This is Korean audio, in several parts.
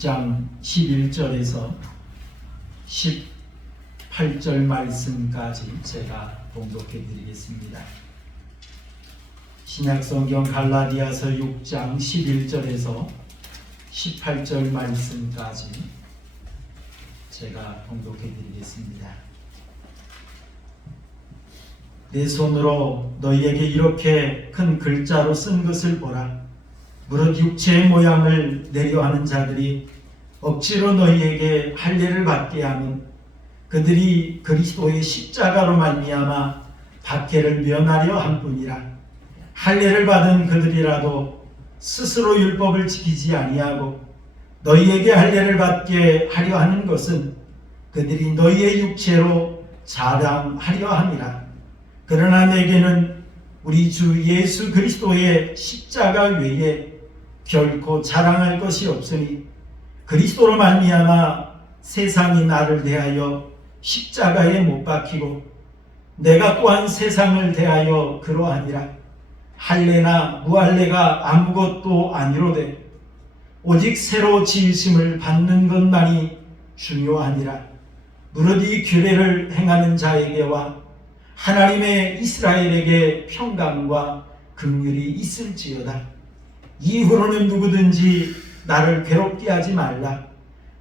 6장 11절에서 18절 말씀까지 제가 봉독해 드리겠습니다. 신약성경 갈라디아서 6장 11절에서 18절 말씀까지 제가 봉독해 드리겠습니다. 내 손으로 너희에게 이렇게 큰 글자로 쓴 것을 보라. 무릇 육체의 모양을 내려하는 자들이 억지로 너희에게 할례를 받게 하면 그들이 그리스도의 십자가로 말미암아 박해를 면하려 함뿐이라. 할례를 받은 그들이라도 스스로 율법을 지키지 아니하고 너희에게 할례를 받게 하려 하는 것은 그들이 너희의 육체로 자랑하려 함이라. 그러나 내게는 우리 주 예수 그리스도의 십자가 외에 결코 자랑할 것이 없으니 그리스도로 말미암아 세상이 나를 대하여 십자가에 못 박히고 내가 또한 세상을 대하여 그러하니라. 할례나 무할례가 아무것도 아니로되 오직 새로 지으심을 받는 것만이 중요하니라. 무릇 이 규례를 행하는 자에게와 하나님의 이스라엘에게 평강과 긍휼이 있을지어다. 이후로는 누구든지 나를 괴롭게 하지 말라.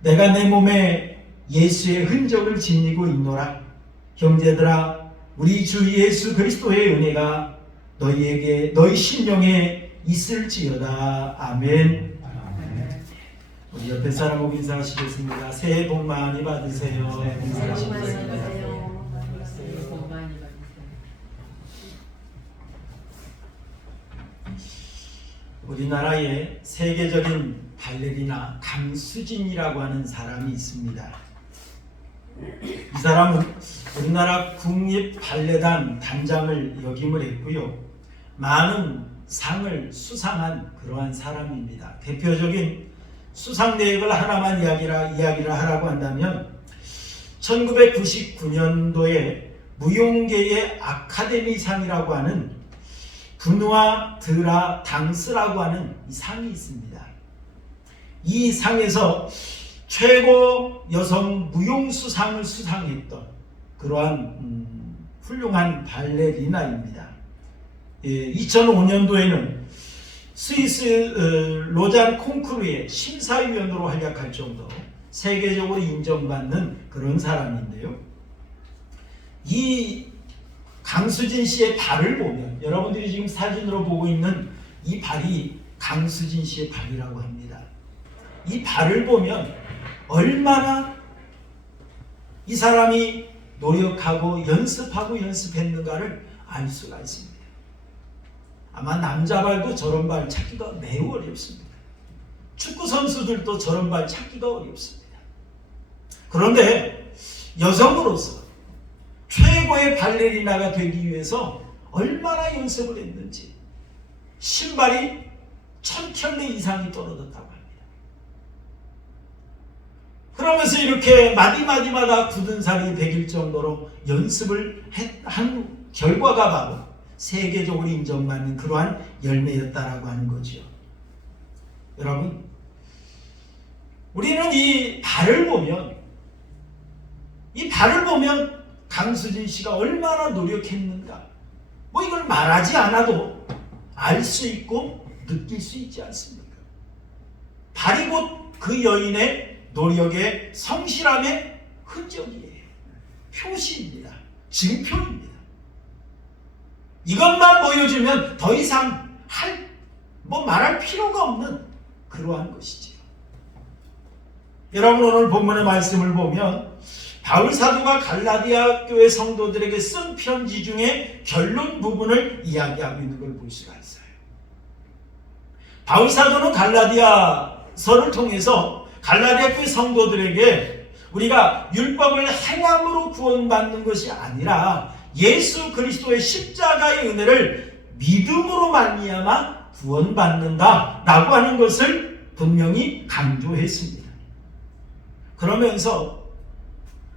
내가 내 몸에 예수의 흔적을 지니고 있노라. 형제들아, 우리 주 예수 그리스도의 은혜가 너희에게 너희 심령에 있을지어다. 아멘. 우리 옆에 사람하고 인사하시겠습니다. 새해 복 많이 받으세요. 인사하시겠습니다. 우리나라에 세계적인 발레리나 강수진이라고 하는 사람이 있습니다. 이 사람은 우리나라 국립발레단 단장을 역임을 했고요. 많은 상을 수상한 그러한 사람입니다. 대표적인 수상 내역을 하나만 이야기를 하라고 한다면 1999년도에 무용계의 아카데미상이라고 하는 브누아 드라 당스라고 하는 이 상이 있습니다. 이 상에서 최고 여성 무용수상을 수상했던 그러한 훌륭한 발레리나입니다. 2005년도에는 스위스 로잔 콩쿠르의 심사위원으로 활약할 정도로 세계적으로 인정받는 그런 사람인데요. 이 강수진 씨의 발을 보면, 여러분들이 지금 사진으로 보고 있는 이 발이 강수진 씨의 발이라고 합니다. 이 발을 보면 얼마나 이 사람이 노력하고 연습했는가를 알 수가 있습니다. 아마 남자 발도 저런 발 찾기가 매우 어렵습니다. 축구 선수들도 저런 발 찾기가 어렵습니다. 그런데 여성으로서 최고의 발레리나가 되기 위해서 얼마나 연습을 했는지 신발이 1000켤레 이상이 떨어졌다고 합니다. 그러면서 이렇게 마디마디마다 굳은 살이 배길 정도로 연습을 한 결과가 바로 세계적으로 인정받는 그러한 열매였다라고 하는 거죠. 여러분, 우리는 이 발을 보면 강수진 씨가 얼마나 노력했는가, 뭐 이걸 말하지 않아도 알 수 있고 느낄 수 있지 않습니까? 발이 곧 그 여인의 노력의 성실함의 흔적이에요. 표시입니다. 증표입니다. 이것만 보여주면 더 이상 말할 필요가 없는 그러한 것이지요. 여러분, 오늘 본문의 말씀을 보면 바울 사도가 갈라디아 교회 성도들에게 쓴 편지 중에 결론 부분을 이야기하고 있는 걸 볼 수가 있어요. 바울 사도는 갈라디아서를 통해서 갈라디아 교회 성도들에게 우리가 율법을 행함으로 구원받는 것이 아니라 예수 그리스도의 십자가의 은혜를 믿음으로 말미암아 구원받는다라고 하는 것을 분명히 강조했습니다. 그러면서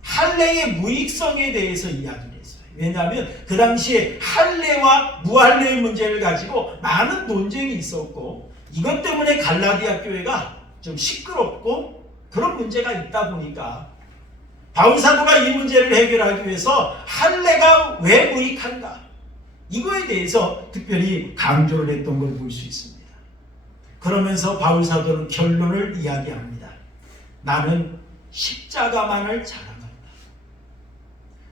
할례의 무익성에 대해서 이야기를 했어요. 왜냐하면 그 당시에 할례와 무할례의 문제를 가지고 많은 논쟁이 있었고, 이것 때문에 갈라디아 교회가 좀 시끄럽고 그런 문제가 있다 보니까 바울 사도가 이 문제를 해결하기 위해서 할례가 왜 무익한가? 이거에 대해서 특별히 강조를 했던 걸 볼 수 있습니다. 그러면서 바울 사도는 결론을 이야기합니다. 나는 십자가만을 자랑한다.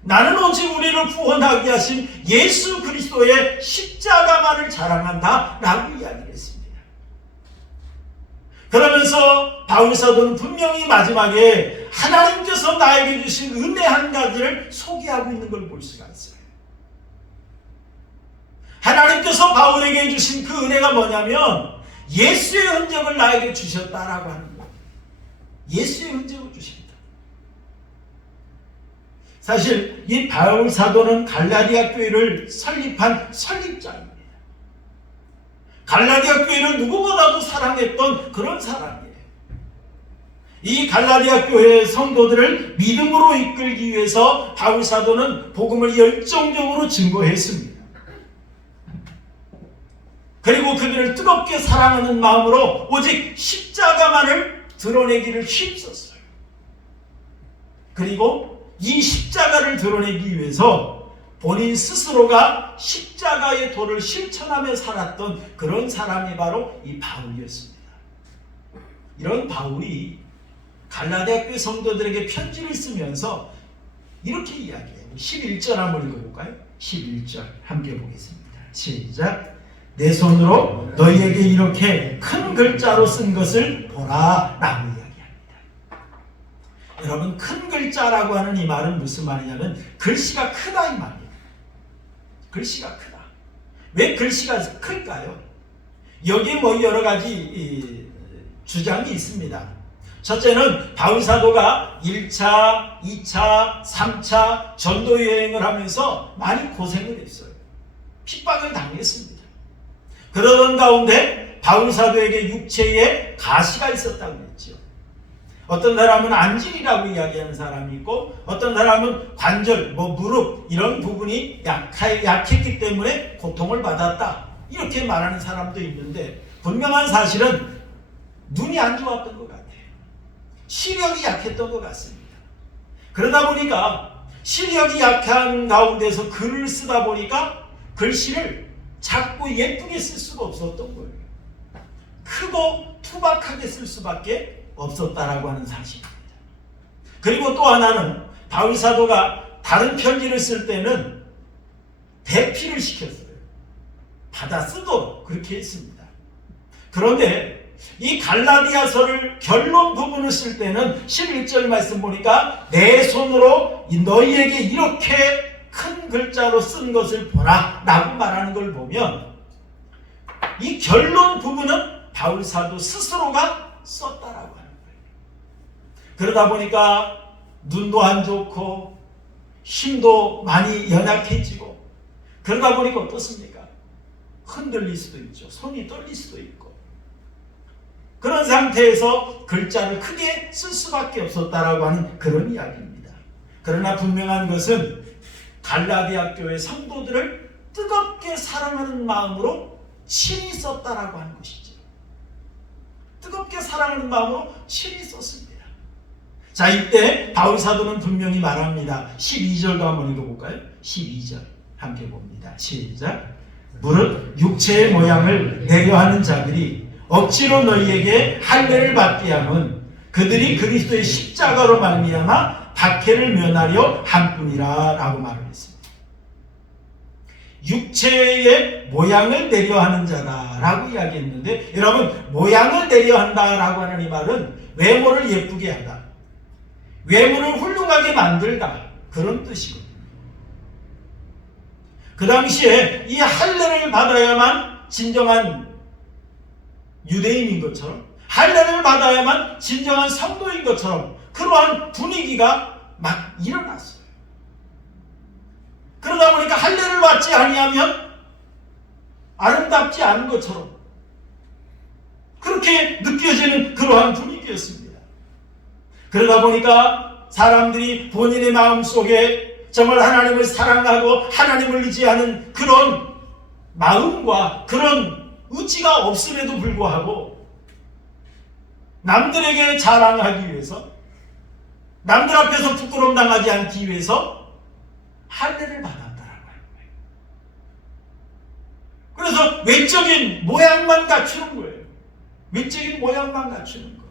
나는 오직 우리를 구원하게 하신 예수 그리스도의 십자가만을 자랑한다 라고 이야기를 했습니다. 그러면서 바울 사도는 분명히 마지막에 하나님께서 나에게 주신 은혜 한 가지를 소개하고 있는 걸 볼 수가 있어요. 하나님께서 바울에게 주신 그 은혜가 뭐냐면 예수의 흔적을 나에게 주셨다라고 하는 거예요. 예수의 흔적을 주십니다. 사실 이 바울 사도는 갈라디아 교회를 설립한 설립자입니다. 갈라디아 교회를 누구보다도 사랑했던 그런 사람이에요. 이 갈라디아 교회의 성도들을 믿음으로 이끌기 위해서 바울 사도는 복음을 열정적으로 증거했습니다. 그리고 그들을 뜨겁게 사랑하는 마음으로 오직 십자가만을 드러내기를 힘썼어요. 그리고 이 십자가를 드러내기 위해서 본인 스스로가 십자가의 도를 실천하며 살았던 그런 사람이 바로 이 바울이었습니다. 이런 바울이 갈라디아 교회 성도들에게 편지를 쓰면서 이렇게 이야기해요. 11절 한번 읽어볼까요? 11절 함께 보겠습니다. 시작. 내 손으로 너희에게 이렇게 큰 글자로 쓴 것을 보라 라고 이야기합니다. 여러분, 큰 글자라고 하는 이 말은 무슨 말이냐면 글씨가 크다 이 말이에요. 글씨가 크다. 왜 글씨가 클까요? 여기에 여러 가지 주장이 있습니다. 첫째는 바울 사도가 1차, 2차, 3차 전도 여행을 하면서 많이 고생을 했어요. 핍박을 당했습니다. 그러던 가운데 바울 사도에게 육체에 가시가 있었다고 했죠. 어떤 사람은 안질이라고 이야기하는 사람이 있고 어떤 사람은 관절, 무릎 이런 부분이 약했기 때문에 고통을 받았다 이렇게 말하는 사람도 있는데 분명한 사실은 눈이 안 좋았던 것 같아요. 시력이 약했던 것 같습니다. 그러다 보니까 시력이 약한 가운데서 글을 쓰다 보니까 글씨를 작고 예쁘게 쓸 수가 없었던 거예요. 크고 투박하게 쓸 수밖에 없었다라고 하는 사실입니다. 그리고 또 하나는 바울 사도가 다른 편지를 쓸 때는 대피를 시켰어요. 받아 쓰도록 그렇게 했습니다. 그런데 이 갈라디아서를 결론 부분을 쓸 때는 11절 말씀 보니까 내 손으로 너희에게 이렇게 큰 글자로 쓴 것을 보라 라고 말하는 걸 보면 이 결론 부분은 바울 사도 스스로가 썼다라고 하는 거예요. 그러다 보니까 눈도 안 좋고 힘도 많이 연약해지고 그러다 보니까 어떻습니까? 흔들릴 수도 있죠. 손이 떨릴 수도 있고 그런 상태에서 글자를 크게 쓸 수밖에 없었다라고 하는 그런 이야기입니다. 그러나 분명한 것은 갈라디아 교회 성도들을 뜨겁게 사랑하는 마음으로 친히 썼다라고 하는 것이죠. 뜨겁게 사랑하는 마음으로 친히 썼습니다. 자, 이때 바울 사도는 분명히 말합니다. 12절도 한번 읽어볼까요? 12절 함께 봅니다. 시작. 무릇 육체의 모양을 내려하는 자들이 억지로 너희에게 할례를 받게 함은 그들이 그리스도의 십자가로 말미암아 박해를 면하려 함뿐이라 라고 말을 했습니다. 육체의 모양을 내려하는 자다라고 이야기했는데 여러분, 모양을 내려한다라고 하는 이 말은 외모를 예쁘게 하다, 외모를 훌륭하게 만들다 그런 뜻이거든요. 그 당시에 이 할례를 받아야만 진정한 유대인인 것처럼 할례를 받아야만 진정한 성도인 것처럼 그러한 분위기가 막 일어났어요. 그러다 보니까 할례를 받지 아니하면 아름답지 않은 것처럼 그렇게 느껴지는 그러한 분위기였습니다. 그러다 보니까 사람들이 본인의 마음속에 정말 하나님을 사랑하고 하나님을 의지하는 그런 마음과 그런 의지가 없음에도 불구하고 남들에게 자랑하기 위해서, 남들 앞에서 부끄러움 당하지 않기 위해서 할례를 받았다라고 하는 거예요. 그래서 외적인 모양만 갖추는 거예요. 외적인 모양만 갖추는 거.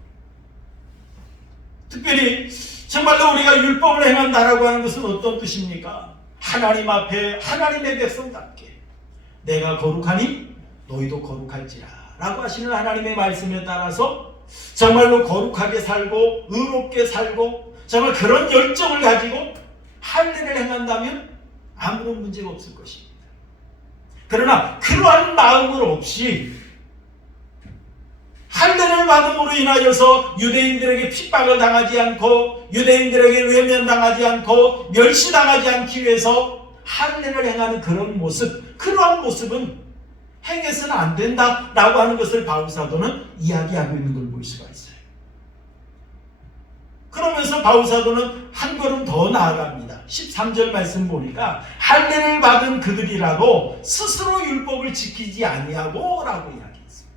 특별히 정말로 우리가 율법을 행한다라고 하는 것은 어떤 뜻입니까? 하나님 앞에 하나님의 백성답게 내가 거룩하니 너희도 거룩할지라 라고 하시는 하나님의 말씀에 따라서 정말로 거룩하게 살고 의롭게 살고 정말 그런 열정을 가지고 할례를 행한다면 아무런 문제가 없을 것입니다. 그러나 그러한 마음을 없이 할례를 받음으로 인하여서 유대인들에게 핍박을 당하지 않고 유대인들에게 외면당하지 않고 멸시당하지 않기 위해서 할례를 행하는 그런 모습, 그러한 모습은 행해서는 안 된다라고 하는 것을 바울사도는 이야기하고 있는 걸 볼 수가 있어요. 그러면서 바울사도는 한 걸음 더 나아갑니다. 13절 말씀 보니까 할례를 받은 그들이라도 스스로 율법을 지키지 아니하고 라고 이야기했습니다.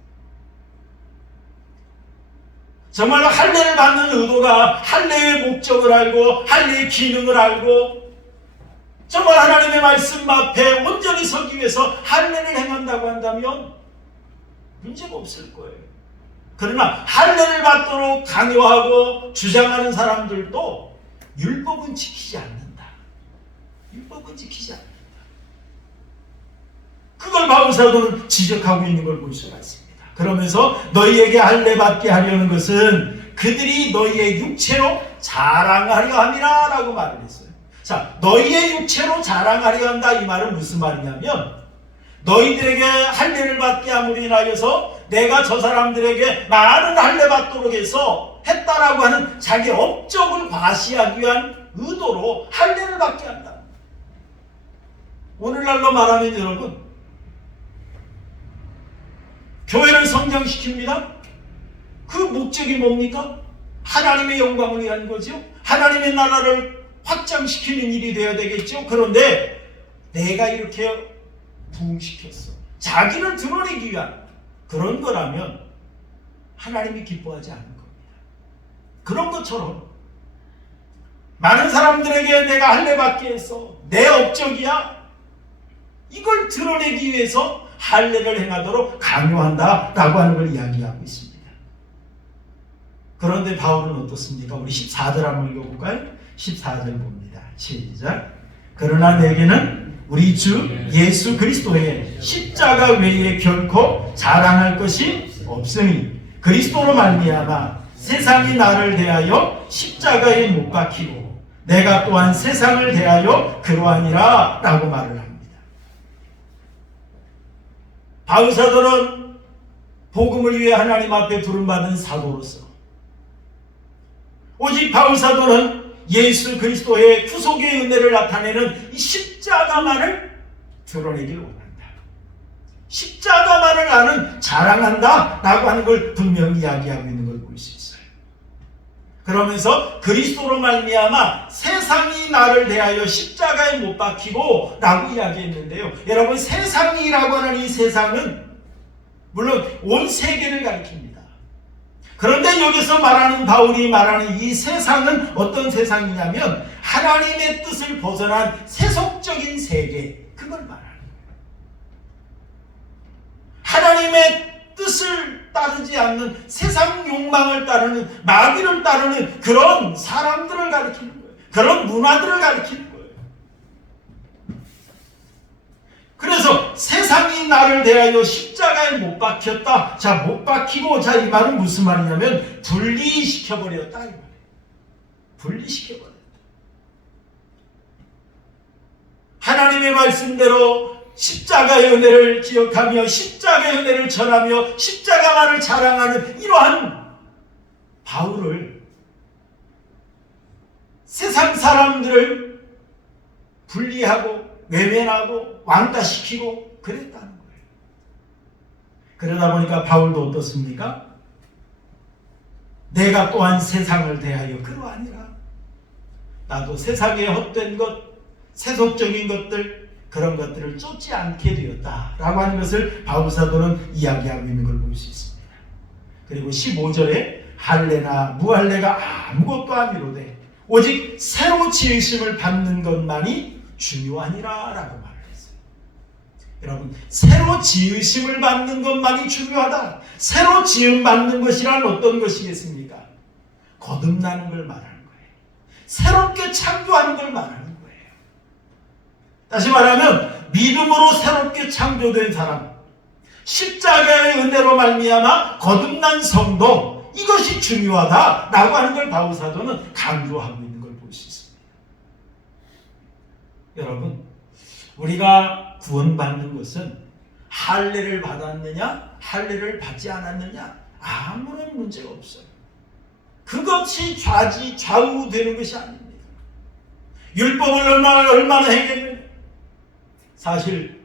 정말로 할례를 받는 의도가 할례의 목적을 알고 할례의 기능을 알고 정말 하나님의 말씀 앞에 온전히 서기 위해서 할례를 행한다고 한다면 문제가 없을 거예요. 그러나 할례를 받도록 강요하고 주장하는 사람들도 율법은 지키지 않는다. 율법은 지키지 않는다. 그걸 바울사도는 지적하고 있는 걸 볼 수가 있습니다. 그러면서 너희에게 할례 받게 하려는 것은 그들이 너희의 육체로 자랑하려 함이라 라고 말을 했어요. 자, 너희의 육체로 자랑하려 한다 이 말은 무슨 말이냐면 너희들에게 할례를 받게 함으로 인하여서 내가 저 사람들에게 많은 할례 받도록 해서 했다라고 하는 자기 업적을 과시하기 위한 의도로 할례를 받게 한다. 오늘날로 말하면 여러분 교회를 성장시킵니다. 그 목적이 뭡니까? 하나님의 영광을 위한 거죠. 하나님의 나라를 확장시키는 일이 되어야 되겠죠. 그런데 내가 이렇게 부흥시켰어. 자기를 드러내기 위한 그런 거라면 하나님이 기뻐하지 않는 겁니다. 그런 것처럼 많은 사람들에게 내가 할례 받게 했어. 내 업적이야. 이걸 드러내기 위해서 할례를 행하도록 강요한다라고 하는 걸 이야기하고 있습니다. 그런데 바울은 어떻습니까? 우리 14절 한번 읽어볼까요? 14절 봅니다. 시작. 그러나 내게는 우리 주 예수 그리스도의 십자가 외에 결코 자랑할 것이 없으니 그리스도로 말미암아 세상이 나를 대하여 십자가에 못 박히고 내가 또한 세상을 대하여 그러하니라 라고 말을 합니다. 바울사도는 복음을 위해 하나님 앞에 부름받은 사도로서 오직 바울사도는 예수 그리스도의 구속의 은혜를 나타내는 이 십자가만을 드러내길 원한다. 십자가만을 나는 자랑한다 라고 하는 걸 분명히 이야기하고 있는 걸 볼 수 있어요. 그러면서 그리스도로 말미암아 세상이 나를 대하여 십자가에 못 박히고 라고 이야기했는데요. 여러분 세상이라고 하는 이 세상은 물론 온 세계를 가리킵니다. 그런데 여기서 말하는 바울이 말하는 이 세상은 어떤 세상이냐면 하나님의 뜻을 벗어난 세속적인 세계, 그걸 말하는 거예요. 하나님의 뜻을 따르지 않는 세상 욕망을 따르는 마귀를 따르는 그런 사람들을 가리키는 거예요. 그런 문화들을 가리키는 거예요. 그래서 세상이 나를 대하여 십자가에 못 박혔다. 자, 못 박히고, 자, 이 말은 무슨 말이냐면 분리시켜버렸다 이 말이에요. 분리시켜버렸다. 하나님의 말씀대로 십자가의 은혜를 기억하며 십자가의 은혜를 전하며 십자가만을 자랑하는 이러한 바울을 세상 사람들을 분리하고 외면하고 왕따시키고 그랬다는 거예요. 그러다 보니까 바울도 어떻습니까? 내가 또한 세상을 대하여 그러하니라. 나도 세상의 헛된 것, 세속적인 것들, 그런 것들을 쫓지 않게 되었다라고 하는 것을 바울 사도는 이야기하고 있는 걸 볼 수 있습니다. 그리고 15절에 할례나 무할례가 아무것도 아니로되 오직 새로 지으심을 받는 것만이 중요하니라 라고 말을 했어요. 여러분, 새로 지으심을 받는 것만이 중요하다. 새로 지음 받는 것이란 어떤 것이겠습니까? 거듭나는 걸 말하는 거예요. 새롭게 창조하는 걸 말하는 거예요. 다시 말하면 믿음으로 새롭게 창조된 사람, 십자가의 은혜로 말미암아 거듭난 성도, 이것이 중요하다라고 하는 걸 바울 사도는 강조하고 있는 걸 볼 수 있습니다. 여러분, 우리가 구원받는 것은 할례를 받았느냐 할례를 받지 않았느냐 아무런 문제가 없어요. 그것이 좌우되는 것이 아닙니다. 율법을 얼마나 행했느냐. 사실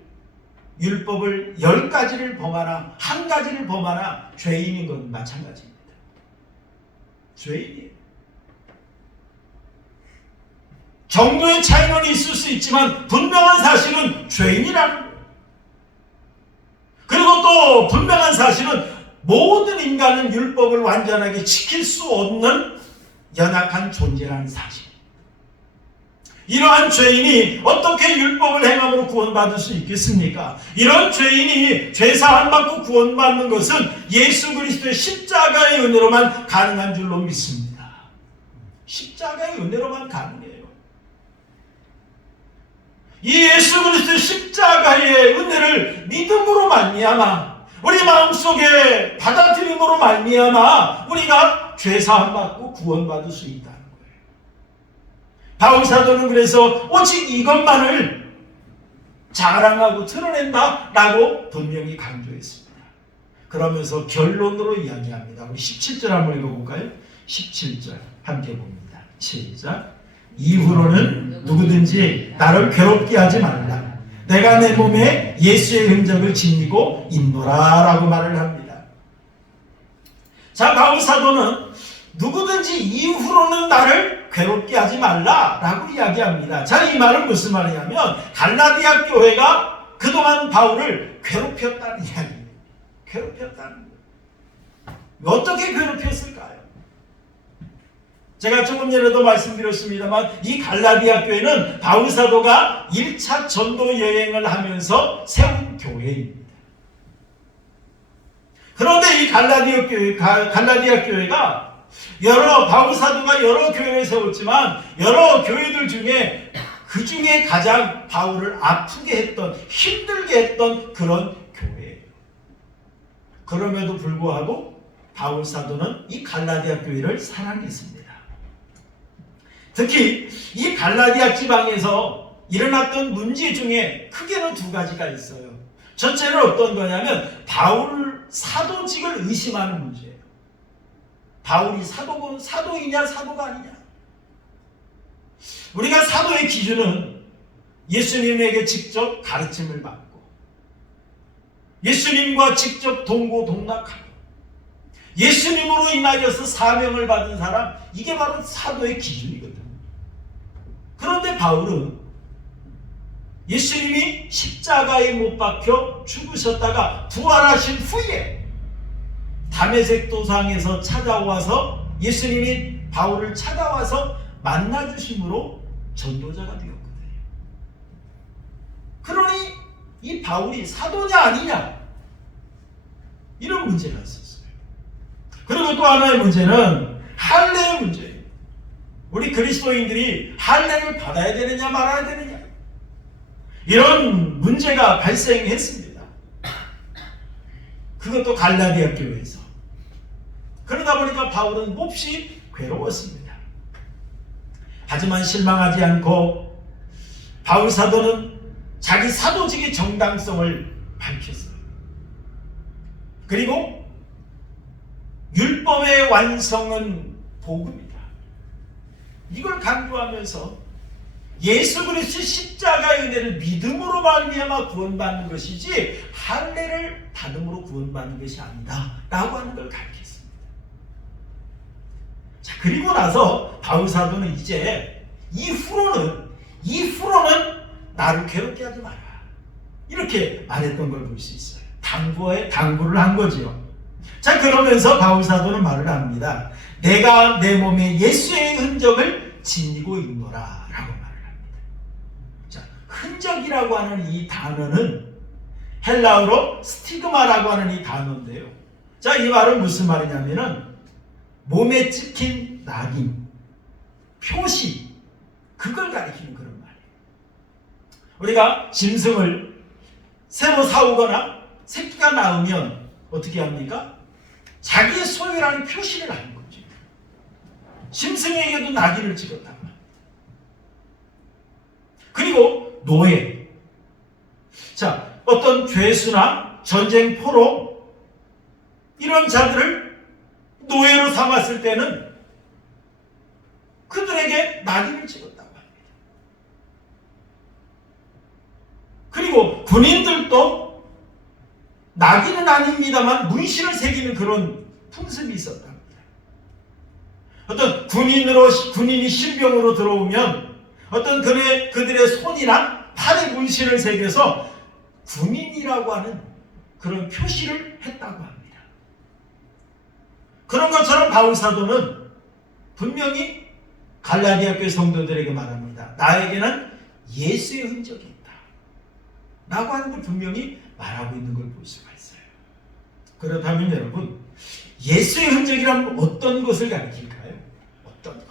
율법을 10가지를 범하나 한 가지를 범하나 죄인인 건 마찬가지입니다. 죄인이에요. 정도의 차이는 있을 수 있지만 분명한 사실은 죄인이라는 거예요. 그리고 또 분명한 사실은 모든 인간은 율법을 완전하게 지킬 수 없는 연약한 존재라는 사실. 이러한 죄인이 어떻게 율법을 행함으로 구원받을 수 있겠습니까? 이런 죄인이 죄사함 받고 구원받는 것은 예수 그리스도의 십자가의 은혜로만 가능한 줄로 믿습니다. 십자가의 은혜로만 가능해요. 이 예수 그리스도의 십자가의 은혜를 믿음으로 말미암아 우리 마음속에 받아들임으로 말미암아 우리가 죄사함 받고 구원받을 수 있다. 바울 사도는 그래서 오직 이것만을 자랑하고 드러낸다라고 분명히 강조했습니다. 그러면서 결론으로 이야기합니다. 우리 17절 한번 읽어볼까요? 17절 함께 봅니다. 시작. 이후로는 누구든지 나를 괴롭게 하지 말라. 내가 내 몸에 예수의 흔적을 지니고 있노라 라고 말을 합니다. 자, 바울 사도는 누구든지 이후로는 나를 괴롭게 하지 말라라고 이야기합니다. 자, 이 말은 무슨 말이냐면 갈라디아 교회가 그동안 바울을 괴롭혔다는 이야기입니다. 괴롭혔다는 거예요. 어떻게 괴롭혔을까요? 제가 조금 전에도 말씀드렸습니다만 이 갈라디아 교회는 바울 사도가 1차 전도 여행을 하면서 세운 교회입니다. 그런데 이 갈라디아 교회가 바울 사도가 여러 교회를 세웠지만 여러 교회들 중에 그 중에 가장 바울을 아프게 했던, 힘들게 했던 그런 교회예요. 그럼에도 불구하고 바울 사도는 이 갈라디아 교회를 사랑했습니다. 특히 이 갈라디아 지방에서 일어났던 문제 중에 크게는 두 가지가 있어요. 첫째는 어떤 거냐면 바울 사도직을 의심하는 문제예요. 바울이 사도이냐 사도가 아니냐. 우리가 사도의 기준은 예수님에게 직접 가르침을 받고 예수님과 직접 동고동락하고 예수님으로 인하여서 사명을 받은 사람, 이게 바로 사도의 기준이거든요. 그런데 바울은 예수님이 십자가에 못 박혀 죽으셨다가 부활하신 후에 다메섹 도상에서 찾아와서 예수님이 바울을 찾아와서 만나주심으로 전도자가 되었거든요. 그러니 이 바울이 사도냐 아니냐 이런 문제가 있었어요. 그리고 또 하나의 문제는 할례의 문제예요. 우리 그리스도인들이 할례를 받아야 되느냐 말아야 되느냐 이런 문제가 발생했습니다. 그것도 갈라디아 교회에서. 그러다 보니까 바울은 몹시 괴로웠습니다. 하지만 실망하지 않고 바울 사도는 자기 사도직의 정당성을 밝혔어요. 그리고 율법의 완성은 복음이다. 이걸 강조하면서 예수 그리스도의 십자가의 은혜를 믿음으로 말미암아 구원받는 것이지 할례를 받음으로 구원받는 것이 아니다 라고 하는 걸 가르쳤습니다. 자, 그리고 나서 바울 사도는 이제 이후로는 나를 괴롭게 하지 마라 이렇게 말했던 걸 볼 수 있어요. 당부를 한 거지요. 자, 그러면서 바울 사도는 말을 합니다. 내가 내 몸에 예수의 흔적을 지니고 있노라 라고 말을 합니다. 자, 흔적이라고 하는 이 단어는 헬라어로 스티그마라고 하는 이 단어인데요. 자, 이 말은 무슨 말이냐면은 몸에 찍힌 낙인, 표시, 그걸 가리키는 그런 말이에요. 우리가 짐승을 새로 사오거나 새끼가 나오면 어떻게 합니까? 자기의 소유라는 표시를 하는 거죠. 짐승에게도 낙인을 찍었다고 합니다. 그리고 노예. 자, 어떤 죄수나 전쟁포로 이런 자들을 노예로 삼았을 때는 그들에게 낙인을 찍었다고 합니다. 그리고 군인들도 낙인은 아닙니다만 문신을 새기는 그런 풍습이 있었답니다. 어떤 군인이 신병으로 들어오면 어떤 그들의 손이나 팔에 문신을 새겨서 군인이라고 하는 그런 표시를 했다고 합니다. 그런 것처럼 바울 사도는 분명히 갈라디아 교회 성도들에게 말합니다. 나에게는 예수의 흔적이 있다 라고 하는 걸 분명히 말하고 있는 걸 볼 수가 있어요. 그렇다면 여러분, 예수의 흔적이란 어떤 것을 가리킬까요? 어떤 것?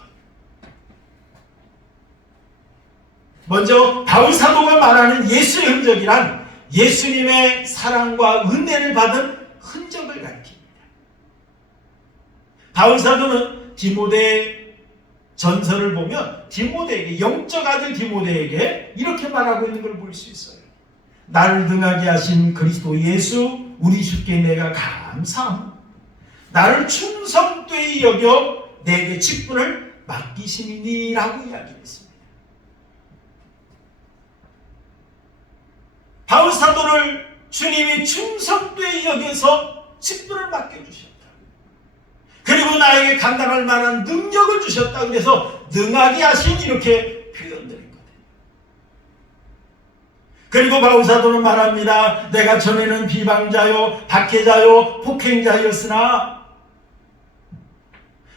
먼저 바울 사도가 말하는 예수의 흔적이란 예수님의 사랑과 은혜를 받은 흔적을 가리킵니다. 바울 사도는 디모데 전서를 보면 디모데에게, 영적 아들 디모데에게 이렇게 말하고 있는 걸 볼 수 있어요. 나를 등하게 하신 그리스도 예수 우리 주께 내가 감사합니다. 나를 충성되이 여겨 내게 직분을 맡기심이니라고 이야기했습니다. 바울 사도를 주님이 충성되이 여겨서 직분을 맡겨주셨다. 그리고 나에게 감당할 만한 능력을 주셨다. 그래서 능하게 하신 이렇게 표현드린 거예요. 그리고 바울 사도는 말합니다. 내가 전에는 비방자요, 박해자요, 폭행자였으나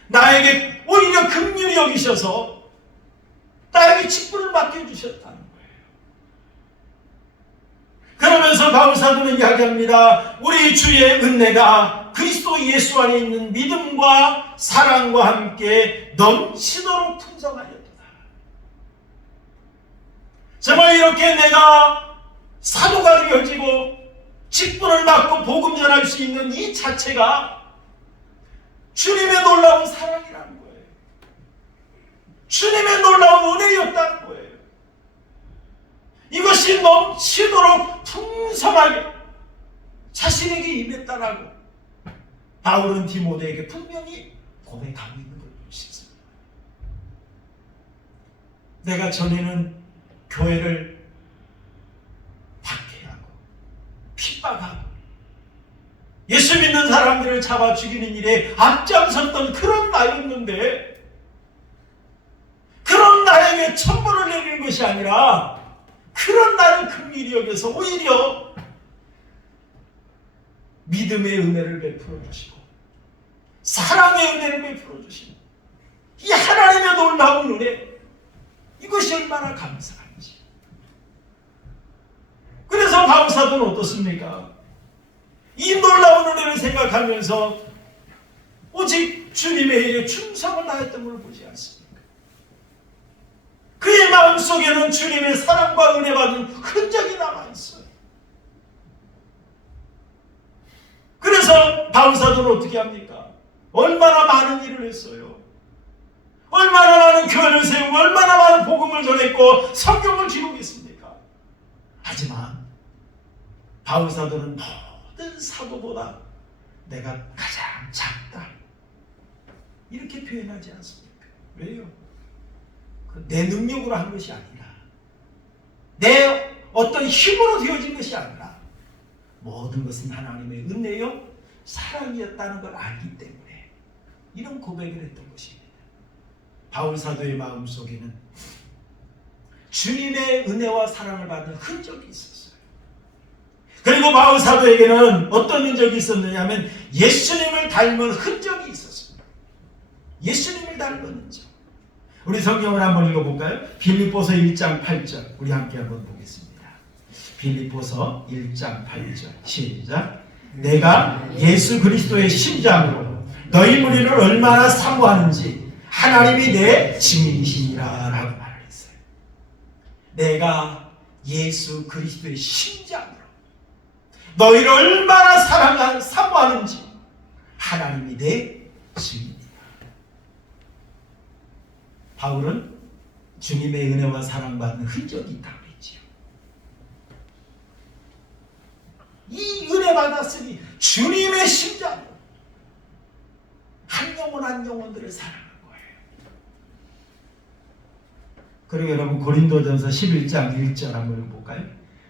나에게 오히려 긍휼히 여기셔서 나에게 직분을 맡겨주셨다는 거예요. 그러면서 바울 사도는 이야기합니다. 우리 주의 은혜가 그리스도 예수 안에 있는 믿음과 사랑과 함께 넘치도록 풍성하였도다. 정말 이렇게 내가 사도가 되어지고 직분을 맡고 복음 전할 수 있는 이 자체가 주님의 놀라운 사랑이라는 거예요. 주님의 놀라운 은혜였다는 거예요. 이것이 넘치도록 풍성하게 자신에게 임했다라고 바울은 디모데에게 분명히 고백하고 있는 걸 볼 수 있습니다. 내가 전에는 교회를 박해하고 핍박하고 예수 믿는 사람들을 잡아 죽이는 일에 앞장섰던 그런 나였는데, 그런 나에게 천벌을 내리는 것이 아니라 그런 나를 긍휼히 여겨서 오히려 믿음의 은혜를 베풀어 주시고 사랑의 은혜를 베풀어 주시고 이 하나님의 놀라운 은혜, 이것이 얼마나 감사한지. 그래서 바울 사도는 어떻습니까? 이 놀라운 은혜를 생각하면서 오직 주님의 일에 충성을 다했던 걸 보지 않습니까? 그의 마음속에는 주님의 사랑과 은혜 받은 흔적이 남아있어요. 그래서 바울 사도는 어떻게 합니까? 얼마나 많은 일을 했어요. 얼마나 많은 교회를 세우고 얼마나 많은 복음을 전했고 성경을 기록했습니까? 하지만 바울 사도는 모든 사도보다 내가 가장 작다 이렇게 표현하지 않습니까? 왜요? 내 능력으로 한 것이 아니라 내 어떤 힘으로 되어진 것이 아니라 모든 것은 하나님의 은혜요 사랑이었다는 걸 알기 때문에 이런 고백을 했던 것입니다. 바울 사도의 마음속에는 주님의 은혜와 사랑을 받는 흔적이 있었어요. 그리고 바울 사도에게는 어떤 흔적이 있었느냐 하면 예수님을 닮은 흔적이 있었습니다. 예수님을 닮은 흔적. 우리 성경을 한번 읽어볼까요? 빌립보서 1장 8절 우리 함께 한번 보겠습니다. 빌립보서 1장 8절 시작. 내가 예수 그리스도의 심장으로 너희 무리를 얼마나 사모하는지 하나님이 내 증인이시니라 라고 말을 했어요. 내가 예수 그리스도의 심장으로 너희를 얼마나 사모하는지 하나님이 내 증인이다. 바울은 주님의 은혜와 사랑받는 흔적이 있다고 했지요. 이 은혜 받았으니 주님의 심장으로 한 영혼 한 영혼들을 사랑한 거예요. 그리고 여러분 고린도전서 11장 1절 한번 볼까요?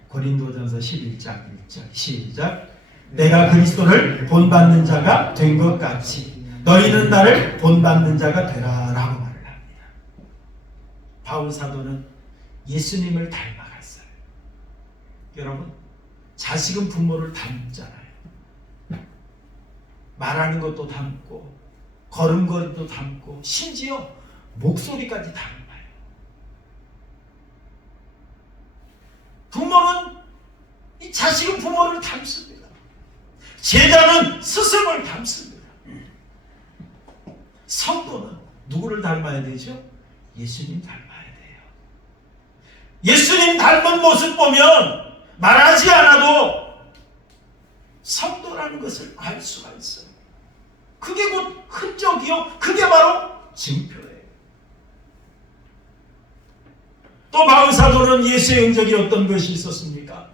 고린도전서 11장 1절 시작. 내가 그리스도를 본받는 자가 된 것 같이 너희는 나를 본받는 자가 되라 라고 말을 합니다. 바울 사도는 예수님을 닮아갔어요. 여러분 자식은 부모를 닮잖아요. 말하는 것도 닮고 걸음걸이도 닮고 심지어 목소리까지 닮아요. 부모는 이 자식은 부모를 닮습니다. 제자는 스승을 닮습니다. 성도는 누구를 닮아야 되죠? 예수님 닮아야 돼요. 예수님 닮은 모습 보면 말하지 않아도 성도라는 것을 알 수가 있어요. 그게 곧 흔적이요. 그게 바로 증표예요. 또 바울 사도는 예수의 흔적이 어떤 것이 있었습니까?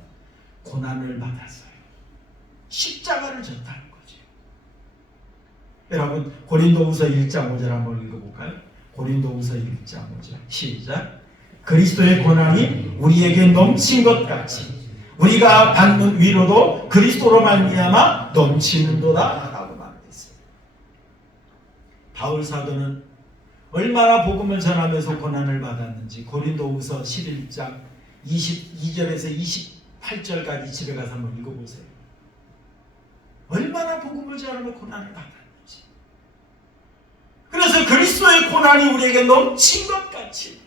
고난을 받았어요. 십자가를 졌다는 거죠. 여러분 고린도후서 1장 5절 한번 읽어볼까요? 고린도후서 1장 5절 시작. 그리스도의 고난이 우리에게 넘친 것 같이 우리가 받는 위로도 그리스도로 말미암아 넘치는도다 라고 말했어요. 바울 사도는 얼마나 복음을 전하면서 고난을 받았는지 고린도후서 11장 22절에서 28절까지 집에 가서 한번 읽어보세요. 얼마나 복음을 전하며 고난을 받았는지. 그래서 그리스도의 고난이 우리에게 넘친 것 같이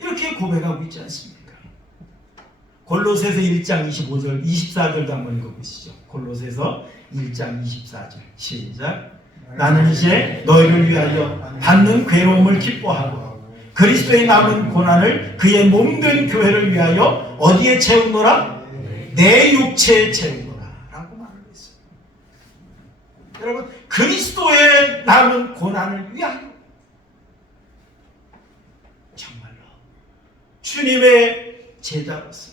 이렇게 고백하고 있지 않습니까? 골로새서 1장 25절 24절도 한번 읽어보시죠. 골로새서 1장 24절 시작. 나는 이제 너희를 위하여 받는 괴로움을 기뻐하고 그리스도의 남은 고난을 그의 몸된 교회를 위하여 어디에 채우노라? 내 육체에 채우노라 라고 말을 했어요. 여러분 그리스도의 남은 고난을 위하여 정말로 주님의 제자로서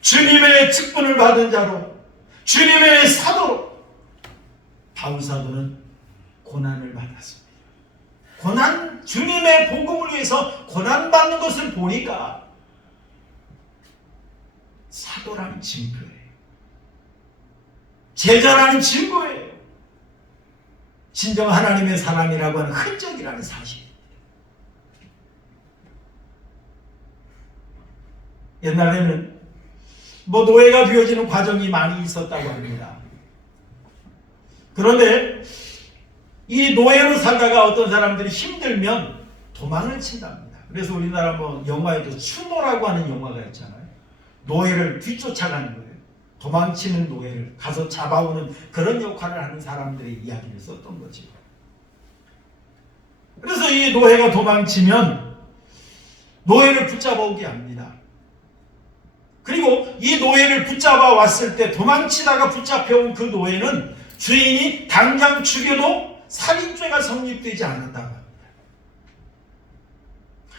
주님의 직분을 받은 자로 주님의 사도로 바울 사도는 고난을 받았습니다. 주님의 복음을 위해서 고난받는 것을 보니까 사도라는 증표예요. 제자라는 증거예요. 진정 하나님의 사람이라고 하는 흔적이라는 사실입니다. 옛날에는 노예가 되어지는 과정이 많이 있었다고 합니다. 그런데 이 노예로 살다가 어떤 사람들이 힘들면 도망을 친답니다. 그래서 우리나라 영화에도 추노라고 하는 영화가 있잖아요. 노예를 뒤쫓아가는 거예요. 도망치는 노예를 가서 잡아오는 그런 역할을 하는 사람들의 이야기를 썼던 거죠. 그래서 이 노예가 도망치면 노예를 붙잡아 오게 합니다. 그리고 이 노예를 붙잡아 왔을 때 도망치다가 붙잡혀온 그 노예는 주인이 당장 죽여도 살인죄가 성립되지 않는다고 합니다.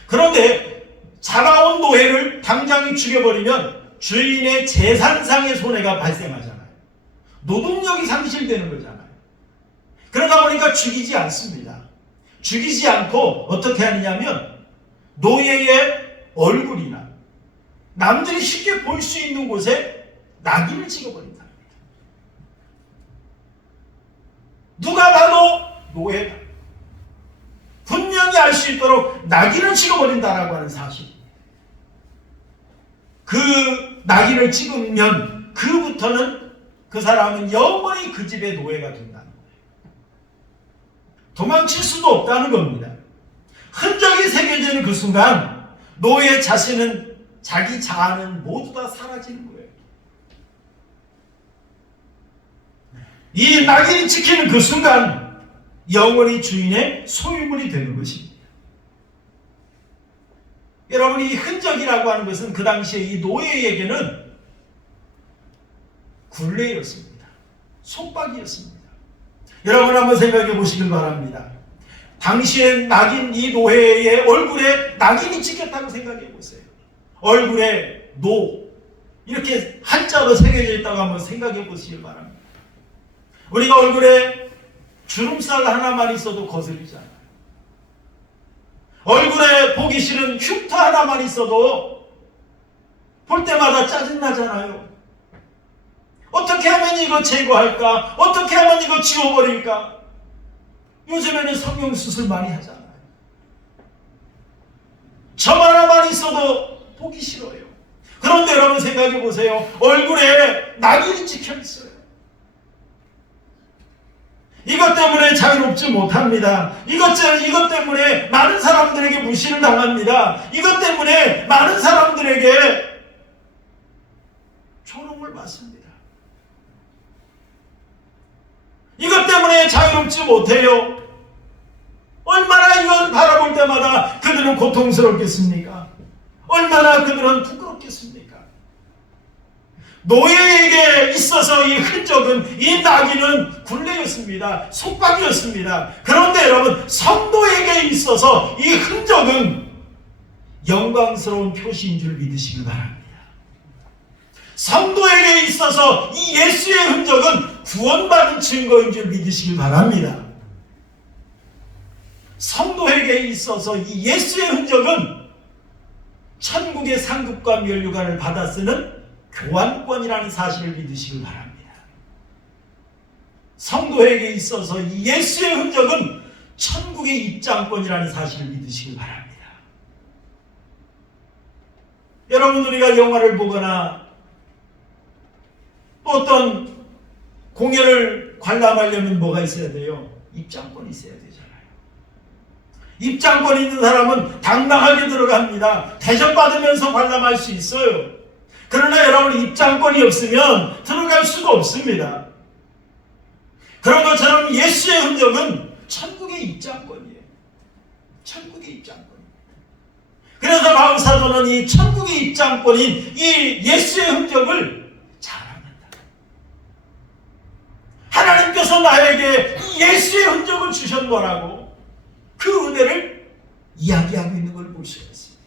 그런데 잡아온 노예를 당장 죽여버리면 주인의 재산상의 손해가 발생하잖아요. 노동력이 상실되는 거잖아요. 그러다 보니까 죽이지 않습니다. 죽이지 않고 어떻게 하느냐면 노예의 얼굴이나 남들이 쉽게 볼 수 있는 곳에 낙인을 찍어버린다. 누가 봐도 노예다. 분명히 알 수 있도록 낙인을 찍어버린다라고 하는 사실. 그 낙인을 찍으면 그부터는 그 사람은 영원히 그 집의 노예가 된다는 거예요. 도망칠 수도 없다는 겁니다. 흔적이 새겨지는 그 순간 노예 자신은 자기 자아는 모두 다 사라지는 거예요. 이 낙인이 찍히는 그 순간 영원히 주인의 소유물이 되는 것입니다. 여러분, 이 흔적이라고 하는 것은 그 당시에 이 노예에게는 굴레였습니다. 속박이었습니다. 여러분 한번 생각해 보시길 바랍니다. 당시엔 낙인, 이 노예의 얼굴에 낙인이 찍혔다고 생각해 보세요. 얼굴에 노 이렇게 한자로 새겨져 있다고 한번 생각해 보시길 바랍니다. 우리가 얼굴에 주름살 하나만 있어도 거슬리잖아요. 얼굴에 보기 싫은 흉터 하나만 있어도 볼 때마다 짜증나잖아요. 어떻게 하면 이거 제거할까? 어떻게 하면 이거 지워버릴까? 요즘에는 성형수술 많이 하잖아요. 점 하나만 있어도 보기 싫어요. 그런데 여러분 생각해 보세요. 얼굴에 낙인이 찍혀 있어요. 이것 때문에 자유롭지 못합니다. 이것 때문에 많은 사람들에게 무시를 당합니다. 이것 때문에 많은 사람들에게 조롱을 받습니다. 이것 때문에 자유롭지 못해요. 얼마나 이걸 바라볼 때마다 그들은 고통스럽겠습니까? 얼마나 그들은 부끄럽겠습니까? 노예에게 있어서 이 흔적은, 이 낙인은 굴레였습니다. 속박이었습니다. 그런데 여러분, 성도에게 있어서 이 흔적은 영광스러운 표시인 줄 믿으시기 바랍니다. 성도에게 있어서 이 예수의 흔적은 구원받은 증거인 줄 믿으시기 바랍니다. 성도에게 있어서 이 예수의 흔적은 천국의 상급과 면류관을 받아 쓰는 교환권이라는 사실을 믿으시기 바랍니다. 성도에게 있어서 이 예수의 흔적은 천국의 입장권이라는 사실을 믿으시기 바랍니다. 여러분, 우리가 영화를 보거나 또 어떤 공연을 관람하려면 뭐가 있어야 돼요? 입장권이 있어야 되잖아요. 입장권 있는 사람은 당당하게 들어갑니다. 대접받으면서 관람할 수 있어요. 그러나 여러분, 입장권이 없으면 들어갈 수가 없습니다. 그런 것처럼 예수의 흔적은 천국의 입장권이에요. 천국의 입장권입니다. 그래서 바울 사도는 이 천국의 입장권인 이 예수의 흔적을 자랑한다. 하나님께서 나에게 이 예수의 흔적을 주셨노라고 그 은혜를 이야기하고 있는 걸 볼 수가 있습니다.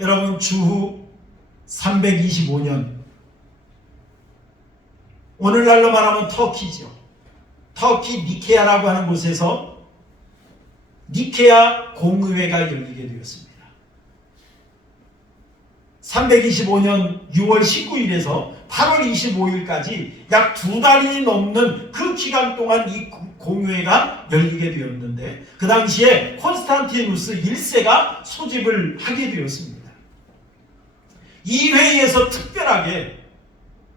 여러분, 주후 325년, 오늘날로 말하면 터키죠. 터키 니케아라고 하는 곳에서 니케아 공의회가 열리게 되었습니다. 325년 6월 19일에서 8월 25일까지 약 2달이 넘는 그 기간 동안 이 공회가 열리게 되었는데, 그 당시에 콘스탄티누스 1세가 소집을 하게 되었습니다. 이 회의에서 특별하게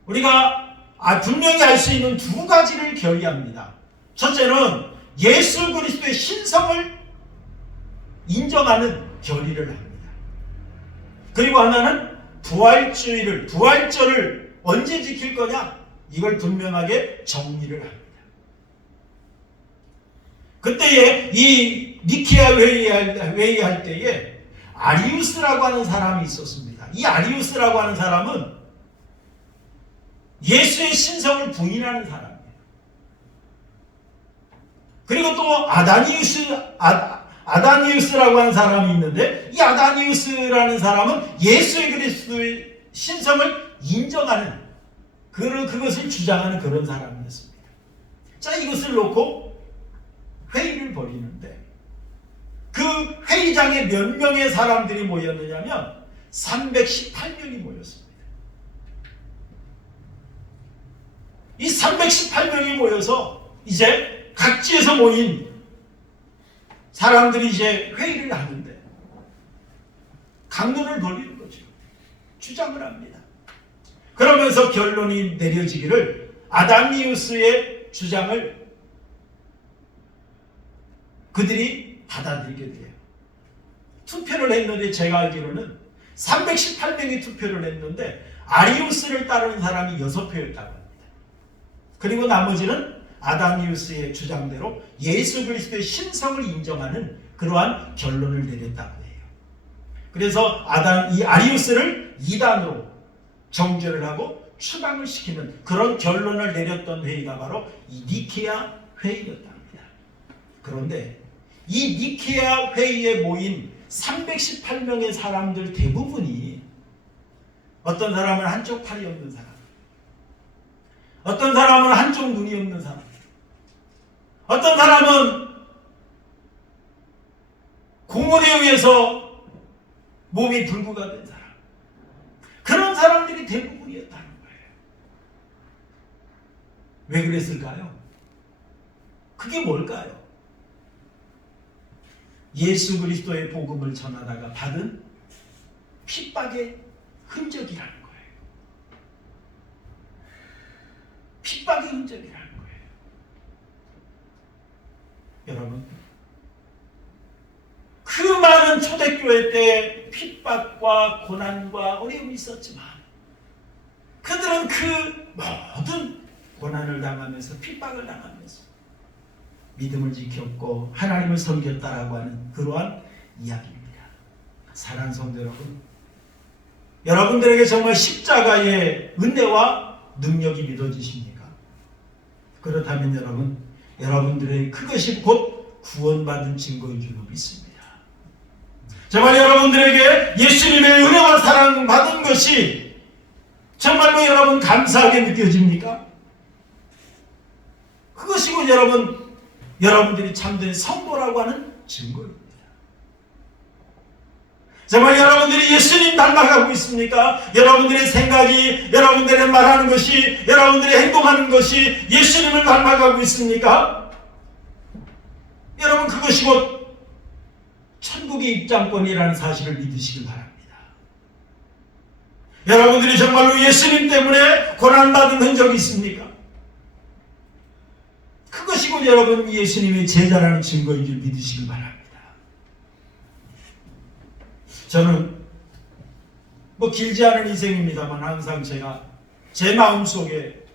우리가 분명히 알 수 있는 두 가지를 결의합니다. 첫째는 예수 그리스도의 신성을 인정하는 결의를 합니다. 그리고 하나는 부활절을 언제 지킬 거냐, 이걸 분명하게 정리를 합니다. 그때에 이 니케아 회의할 때에 아리우스라고 하는 사람이 있었습니다. 이 아리우스라고 하는 사람은 예수의 신성을 부인하는 사람이에요. 그리고 또 아다니우스라고 하는 사람이 있는데, 이 아다니우스라는 사람은 예수의 그리스도의 신성을 인정하는, 그것을 주장하는 그런 사람이었습니다. 자, 이것을 놓고 회의를 벌이는데, 그 회의장에 몇 명의 사람들이 모였느냐면 318명이 모였습니다. 이 318명이 모여서 이제 각지에서 모인 사람들이 이제 회의를 하는데 강론을 벌이는 거죠. 주장을 합니다. 그러면서 결론이 내려지기를 아담니우스의 주장을 그들이 받아들이게 돼요. 투표를 했는데 제가 알기로는 318명이 투표를 했는데 아리우스를 따르는 사람이 6표였다고 합니다. 그리고 나머지는 아담니우스의 주장대로 예수 그리스도의 신성을 인정하는 그러한 결론을 내렸다고 해요. 그래서 이 아리우스를 이단으로 정죄를 하고 추방을 시키는 그런 결론을 내렸던 회의가 바로 이 니케아 회의였답니다. 그런데 이 니케아 회의에 모인 318명의 사람들 대부분이 어떤 사람은 한쪽 팔이 없는 사람, 어떤 사람은 한쪽 눈이 없는 사람, 어떤 사람은 고문에 의해서 몸이 불구가 된 사람, 그런 사람들이 대부분이었다는 거예요. 왜 그랬을까요? 그게 뭘까요? 예수 그리스도의 복음을 전하다가 받은 핍박의 흔적이라는 거예요. 핍박의 흔적이라는 거예요. 여러분, 그 많은 초대교회 때 핍박과 고난과 어려움이 있었지만 그들은 그 모든 고난을 당하면서 핍박을 당하면서 믿음을 지켰고 하나님을 섬겼다라고 하는 그러한 이야기입니다. 사랑하는 성도 여러분, 여러분들에게 정말 십자가의 은혜와 능력이 믿어지십니까? 그렇다면 여러분들의 그것이 곧 구원받은 증거인 줄로 믿습니다. 정말 여러분들에게 예수님의 은혜와 사랑 받은 것이 정말로 여러분 감사하게 느껴집니까? 그것이 곧 여러분들이 참된 성도라고 하는 증거입니다. 정말 여러분들이 예수님 닮아가고 있습니까? 여러분들의 생각이, 여러분들의 말하는 것이, 여러분들의 행동하는 것이 예수님을 닮아가고 있습니까? 여러분, 그것이 곧 천국의 입장권이라는 사실을 믿으시길 바랍니다. 여러분들이 정말로 예수님 때문에 고난받은 흔적이 있습니까? 그것이 곧 여러분 예수님의 제자라는 증거인 줄 믿으시길 바랍니다. 저는 길지 않은 인생입니다만 항상 제가 제 마음속에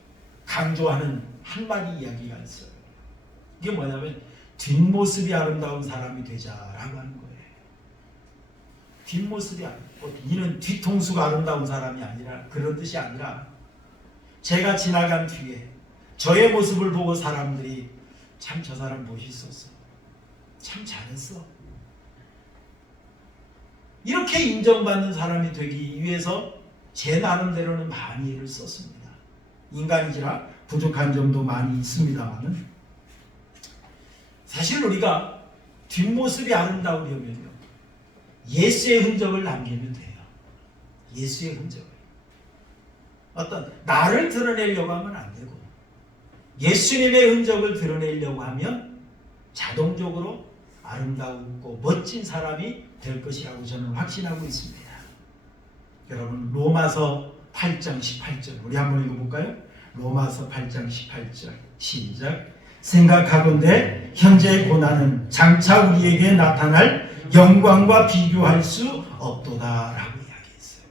강조하는 한마디 이야기가 있어요. 이게 뭐냐면 뒷모습이 아름다운 사람이 되자라고 하는 거예요. 뒷모습이 이는 뒤통수가 아름다운 사람이 아니라 그런 뜻이 아니라 제가 지나간 뒤에 저의 모습을 보고 사람들이 참 저 사람 멋있었어, 참 잘했어, 이렇게 인정받는 사람이 되기 위해서 제 나름대로는 많이 애를 썼습니다. 인간이지라 부족한 점도 많이 있습니다만 사실 우리가 뒷모습이 아름다우려면요 예수의 흔적을 남기면 돼요. 예수의 흔적을. 어떤 나를 드러내려고 하면 안 되고 예수님의 흔적을 드러내려고 하면 자동적으로 아름다우고 멋진 사람이 될 것이라고 저는 확신하고 있습니다. 여러분, 로마서 8장 18절 우리 한번 읽어볼까요? 로마서 8장 18절 시작. 생각하건대 현재의 고난은 장차 우리에게 나타날 영광과 비교할 수 없도다 라고 이야기했어요.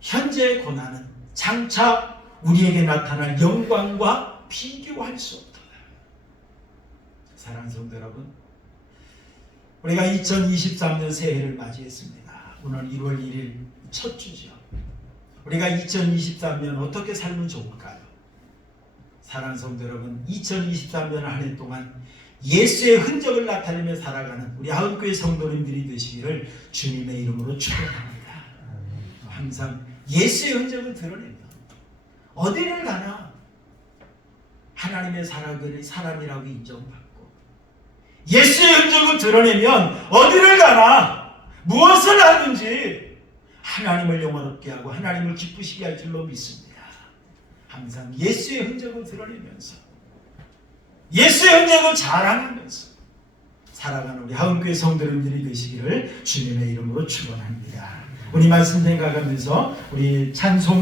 현재의 고난은 장차 우리에게 나타날 영광과 비교할 수 없도다. 사랑하는 성도 여러분, 우리가 2023년 새해를 맞이했습니다. 오늘 1월 1일 첫 주죠. 우리가 2023년 어떻게 살면 좋을까요? 사랑하는 성도 여러분, 2023년 한 해 동안 예수의 흔적을 나타내며 살아가는 우리 하은교회 성도님들이 되시기를 주님의 이름으로 축원합니다. 항상 예수의 흔적을 드러내며 어디를 가나 하나님의 사람이라고 인정받고 예수의 흔적을 드러내면 어디를 가나 무엇을 하든지 하나님을 영화롭게 하고 하나님을 기쁘시게 할 줄로 믿습니다. 항상 예수의 흔적을 드러내면서 예수의 흔적을 자랑하면서 살아가는 우리 하은교회 성도님들이 되시기를 주님의 이름으로 축원합니다. 우리 말씀 생각하면서 우리 찬송